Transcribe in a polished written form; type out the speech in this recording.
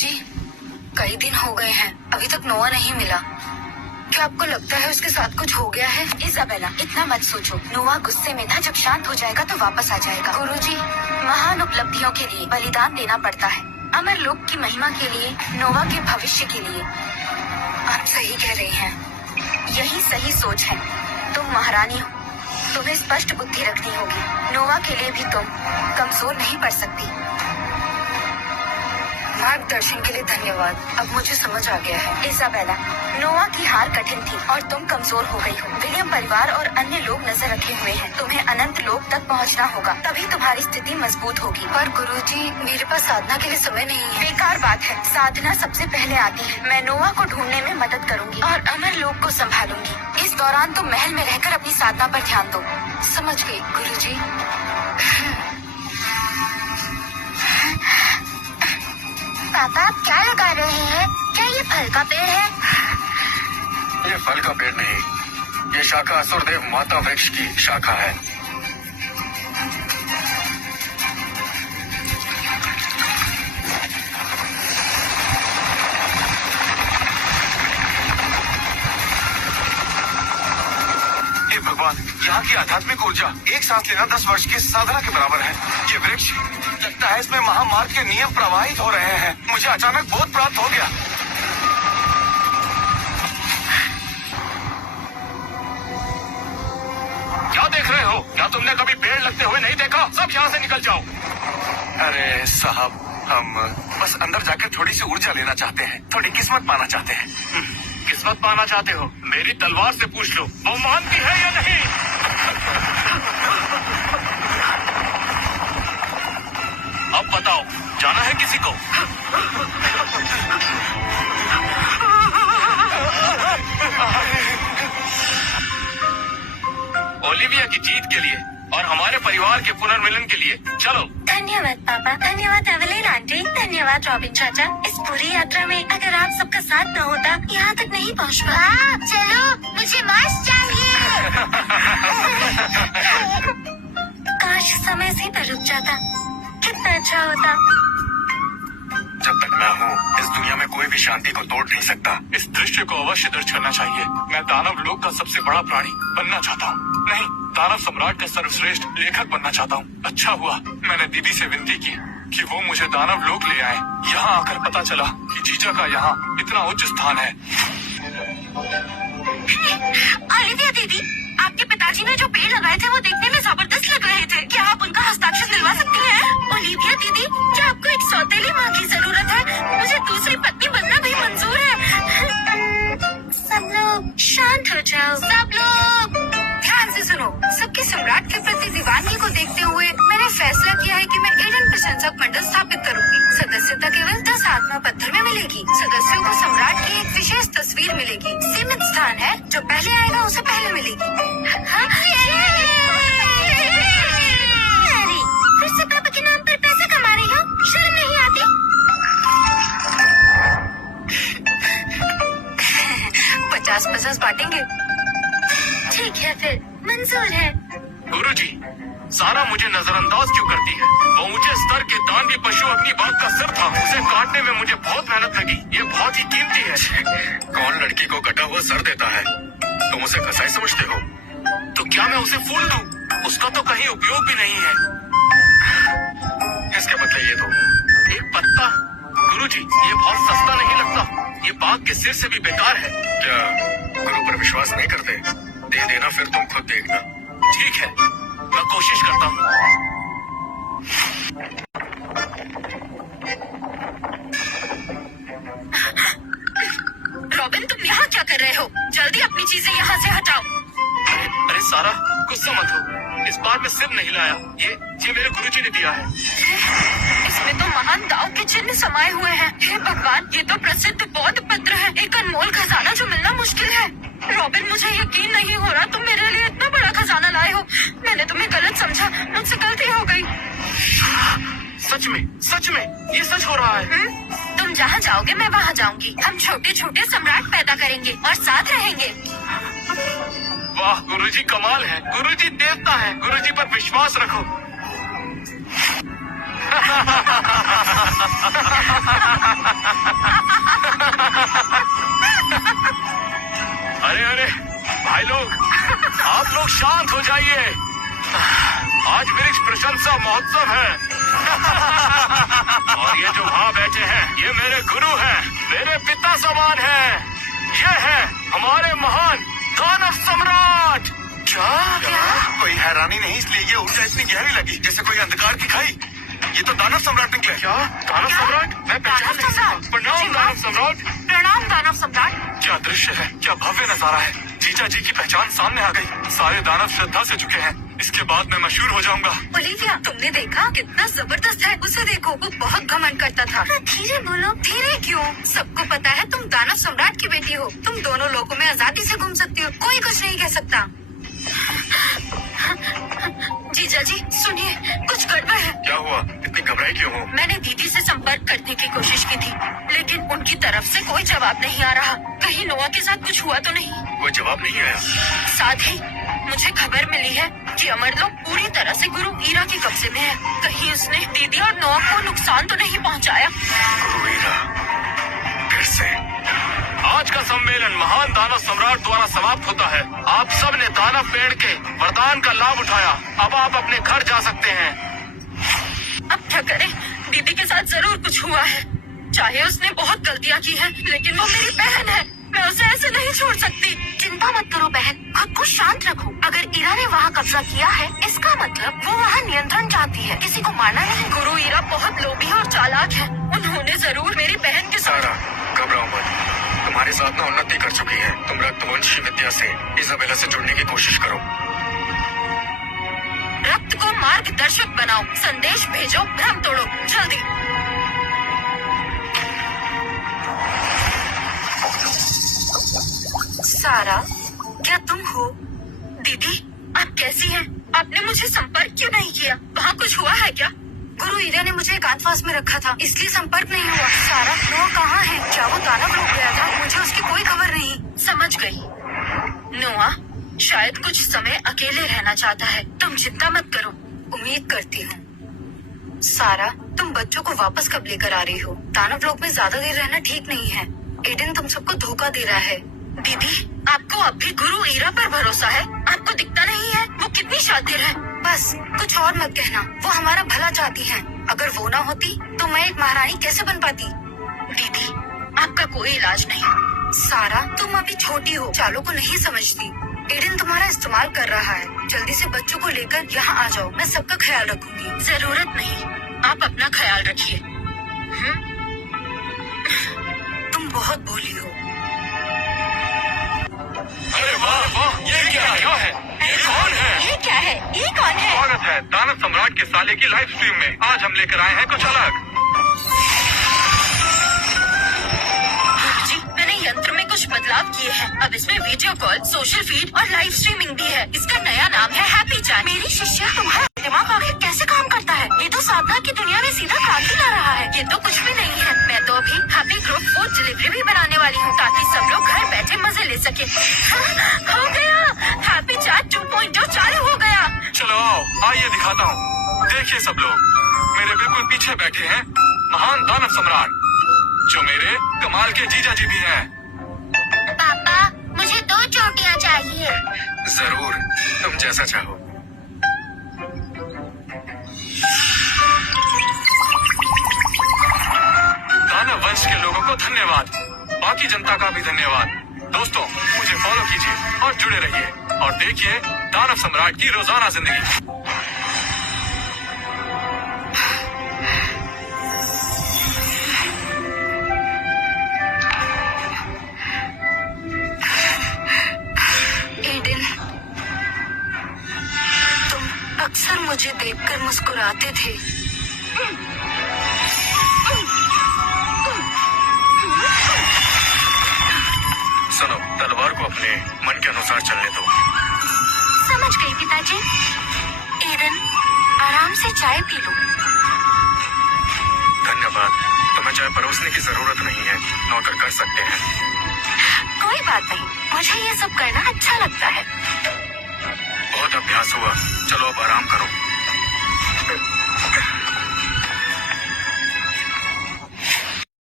गुरुजी, कई दिन हो गए हैं, अभी तक नोआ नहीं मिला। क्या आपको लगता है उसके साथ कुछ हो गया है? इजाबेला, इतना मत सोचो। नोआ गुस्से में था, जब शांत हो जाएगा तो वापस आ जाएगा। गुरुजी, महान उपलब्धियों के लिए बलिदान देना पड़ता है, अमर लोक की महिमा के लिए, नोआ के भविष्य के लिए। आप सही कह रहे हैं, यही सही सोच है। तुम महारानी हो, तुम्हें स्पष्ट बुद्धि रखनी होगी। नोआ के लिए भी तुम कमजोर नहीं पड़ सकती। मार्गदर्शन के लिए धन्यवाद, अब मुझे समझ आ गया है। इजाबेला, नोआ की हार कठिन थी और तुम कमजोर हो गई हो। विलियम परिवार और अन्य लोग नजर रखे हुए हैं। तुम्हें अनंत लोक तक पहुंचना होगा, तभी तुम्हारी स्थिति मजबूत होगी। पर गुरुजी, मेरे पास साधना के लिए समय नहीं है। बेकार बात है, साधना सबसे पहले आती है। मैं नोआ को ढूंढने में मदद करूंगी और अमर लोक को संभालूंगी। इस दौरान तुम महल में रहकर अपनी साधना पर ध्यान दो। समझ गई गुरुजी। पापा, आप क्या लगा रहे हैं? क्या ये फल का पेड़ है? ये फल का पेड़ नहीं, ये शाखा असुरदेव माता वृक्ष की शाखा है। हे भगवान, यहाँ की आध्यात्मिक ऊर्जा एक सांस लेना 10 वर्ष की साधना के बराबर है। ये वृक्ष, लगता है इसमें महामार्ग के नियम प्रवाहित हो रहे हैं। मुझे अचानक बोध प्राप्त हो गया। क्या देख रहे हो? क्या तुमने कभी पेड़ लगते हुए नहीं देखा? सब यहाँ से निकल जाओ। अरे साहब, हम बस अंदर जाकर थोड़ी सी ऊर्जा लेना चाहते हैं, थोड़ी किस्मत पाना चाहते हैं। किस्मत पाना चाहते हो? मेरी तलवार से पूछ लो, वो मानती है या नहीं? अब बताओ, जाना है किसी को? ओलिविया की जीत के लिए और हमारे परिवार के पुनर्मिलन के लिए चलो। धन्यवाद पापा, धन्यवाद एवेलिन आंटी, धन्यवाद रॉबिन चाचा। इस पूरी यात्रा में अगर आप सबका साथ न होता, यहाँ तक नहीं पहुँच पाता। चलो, मुझे मांस चाहिए। काश समय से पर रुक जाता, कितना अच्छा होता। जब तक मैं हूँ, इस दुनिया में कोई भी शांति को तोड़ नहीं सकता। इस दृश्य को अवश्य दर्ज करना चाहिए। मैं दानव लोक का सबसे बड़ा प्राणी बनना चाहता हूँ। नहीं, दानव सम्राट का सर्वश्रेष्ठ लेखक बनना चाहता हूँ। अच्छा हुआ मैंने दीदी से विनती की कि वो मुझे दानव लोक ले आए। यहाँ आकर पता चला कि जीजा का यहाँ इतना उच्च स्थान है। ओलिविया दीदी, आपके पिताजी ने जो पेड़ लगाए थे वो देखने में जबरदस्त लग रहे थे। क्या आप उनका हस्ताक्षर दिलवा सकती हैं? ओलिविया दीदी, क्या आपको एक सौतेली माँ की जरूरत है? मुझे दूसरी पत्नी बनना भी मंजूर है। सब लोग शांत हो जाओ। सब लोग ध्यान से सुनो। सबके सम्राट के प्रति दीवानगी को देखते हुए मैंने फैसला किया है कि मैं एडन प्रशंसक मंडल स्थापित करूंगी। सदस्यता केवल 10 आत्मा पत्थर में मिलेगी। सदस्यों को सम्राट की एक विशेष तस्वीर मिलेगी। सीमित स्थान है, जो पहले आएगा उसे पहले मिलेगी। अरे, फिर से पापा के नाम पर पैसा कमा रही हो? शर्म नहीं आती? 50-50 बांटेंगे। ठीक है, फिर मंजूर है। गुरुजी, सारा मुझे नजरअंदाज क्यों करती है? वो ऊंचे स्तर के दानवी पशु अग्नि बाघ का सिर था। उसे काटने में मुझे बहुत मेहनत लगी। ये बहुत ही कीमती है। कौन लड़की को कटा हुआ सर देता है? तुम उसे कसाई समझते हो? तो क्या मैं उसे फूल दूं? उसका तो कहीं उपयोग भी नहीं है। इसके बदले ये दो। एक पत्ता? गुरुजी, ये बहुत सस्ता नहीं लगता। ये बाघ के सिर से भी बेकार है। क्या गुरु पर विश्वास नहीं करते? दे देना, फिर तुम खुद देखना। ठीक है, मैं कोशिश करता हूँ। रॉबिन, तुम यहाँ क्या कर रहे हो? जल्दी अपनी चीजें यहाँ से हटाओ। अरे सारा, गुस्सा मत हो। इस बार मैं सिर नहीं लाया। ये मेरे गुरुजी ने दिया है। इसमें तो महान दाव के चिन्ह समाये हुए हैं। हे भगवान, ये तो प्रसिद्ध बौद्ध पत्र है। एक अनमोल खजाना जो मिलना मुश्किल है। रॉबिन, मुझे यकीन नहीं हो रहा तुम मेरे लिए इतना बड़ा खजाना लाए हो। मैंने तुम्हें गलत समझा, मुझसे गलती हो गई। सच में ये सच हो रहा है। तुम जहाँ जाओगे मैं वहाँ जाऊंगी। हम छोटे छोटे सम्राट पैदा करेंगे और साथ रहेंगे। वाह, गुरुजी कमाल है। गुरुजी देवता है। गुरुजी पर विश्वास रखो। मेरे गुरु हैं, मेरे पिता समान हैं। ये है हमारे महान दानव सम्राट। क्या? कोई हैरानी नहीं, इसलिए ये ऊर्जा इतनी गहरी लगी जैसे कोई अंधकार की खाई। ये तो दानव सम्राट निकले। क्या दानव सम्राट? मैं पहचान नहीं सकता। प्रणाम दानव सम्राट। प्रणाम दानव सम्राट। क्या दृश्य है, क्या भव्य नजारा है। जीजा जी की पहचान सामने आ गई। सारे दानव श्रद्धा से चुके हैं। इसके बाद मैं मशहूर हो जाऊंगा। ओलिविया, तुमने देखा कितना जबरदस्त है। उसे देखो, वो बहुत घमंड करता था। धीरे बोलो। धीरे क्यों? सबको पता है तुम दानव सम्राट की बेटी हो। तुम दोनों लोगों में आजादी से घूम सकती हो, कोई कुछ नहीं कह सकता। जीजा जी सुनिए, कुछ गड़बड़ है। क्या हुआ? इतनी घबराई क्यों हो? मैंने दीदी से संपर्क करने की कोशिश की थी, लेकिन उनकी तरफ से कोई जवाब नहीं आ रहा। कहीं नोआ के साथ कुछ हुआ तो नहीं? कोई जवाब नहीं आया। साथ ही मुझे खबर मिली है कि अमरलोक पूरी तरह से गुरु ईरा के कब्जे में है। कहीं उसने दीदी और नोआ को नुकसान तो नहीं पहुंचाया? गुरु ईरा फिर से। आज का सम्मेलन महान दानव सम्राट द्वारा समाप्त होता है। आप सब ने दानव पेड़ के वरदान का लाभ उठाया। अब आप अपने घर जा सकते हैं। अब क्या करें? दीदी के साथ जरूर कुछ हुआ है। चाहे उसने बहुत गलतियां की हैं, लेकिन वो मेरी बहन है। मैं उसे ऐसे नहीं छोड़ सकती। चिंता मत करो बहन, खुद को शांत रखो। अगर ईरा ने वहाँ कब्जा किया है, इसका मतलब वो वहाँ नियंत्रण चाहती है, किसी को मारना नहीं। गुरु ईरा बहुत लोभी और चालाक है। उन्होंने जरूर मेरी बहन के साथ। सारा घबराओ मत, तुम्हारे साथ ना उन्नति कर चुकी है। तुम रक्तवंशी विद्या से इजाबेला से जुड़ने की कोशिश करो। रक्त को मार्गदर्शक बनाओ, संदेश भेजो, भ्रम तोड़ो, जल्दी। सारा, क्या तुम हो? दीदी, आप कैसी हैं? आपने मुझे संपर्क क्यों नहीं किया? वहाँ कुछ हुआ है क्या? गुरु ईरा ने मुझे एकांतवास में रखा था, इसलिए संपर्क नहीं हुआ। सारा, नोआ कहाँ है? क्या वो दानव लोग गया था? मुझे उसकी कोई खबर नहीं। समझ गई। नोआ शायद कुछ समय अकेले रहना चाहता है। तुम चिंता मत करो, उम्मीद करती हूँ। सारा, तुम बच्चों को वापस कब लेकर आ रही हो? दानव लोग में ज्यादा देर रहना ठीक नहीं है। एडन तुम सबको धोखा दे रहा है। दीदी, आपको अब भी गुरु ईरा पर भरोसा है? आपको दिखता नहीं है वो कितनी शातिर है? बस कुछ और मत कहना, वो हमारा भला चाहती है। अगर वो ना होती तो मैं एक महारानी कैसे बन पाती? दीदी, आपका कोई इलाज नहीं। सारा, तुम अभी छोटी हो, चालों को नहीं समझती। एडन तुम्हारा इस्तेमाल कर रहा है। जल्दी से बच्चों को लेकर यहाँ आ जाओ, मैं सबका ख्याल रखूंगी। जरूरत नहीं, आप अपना ख्याल रखिए। तुम बहुत भोली हो। अरे वाह वाह, ये क्या है? ये कौन है? ये क्या है? ये कौन है? स्वागत है दानव सम्राट के साले की लाइव स्ट्रीम में। आज हम लेकर आए हैं कुछ अलग। जी, मैंने यंत्र में कुछ बदलाव किए हैं। अब इसमें वीडियो कॉल, सोशल फीड और लाइव स्ट्रीमिंग भी है। इसका नया नाम है हैप्पी चैट। मेरी शिष्या, तुम्हारा दिमाग आखिर कैसे काम करता है? ये तो साधना की दुनिया में सीधा क्रांति ला रहा है। ये तो कुछ भी नहीं है। मैं तो अभी हैप्पी ग्रुप फूड डिलीवरी भी बनाने वाली हूँ, ताकि सब लोग घर बैठे मजे ले सके। हो गया, हैप्पी चैट 2.0 चालू हो गया। चलो आओ, आइए दिखाता हूँ। देखिए सब लोग, मेरे बिल्कुल पीछे बैठे हैं महान दानव सम्राट, जो मेरे कमाल के जीजा जी भी हैं। पापा, मुझे 2 चोटियाँ चाहिए। जरूर, तुम जैसा चाहो। दानव वंश के लोगों को धन्यवाद, बाकी जनता का भी धन्यवाद। दोस्तों, मुझे फॉलो कीजिए और जुड़े रहिए और देखिए दानव सम्राट की रोजाना जिंदगी। एडन, तुम अक्सर मुझे देखकर मुस्कुराते थे। सुनो, तलवार को अपने मन के अनुसार चलने दो। समझ गई पिताजी। एडन, आराम से चाय पी लो। धन्यवाद, तुम्हें चाय परोसने की जरूरत नहीं है, नौकर कर सकते हैं। कोई बात नहीं, मुझे ये सब करना अच्छा लगता है। बहुत अभ्यास हुआ, चलो अब आराम करो।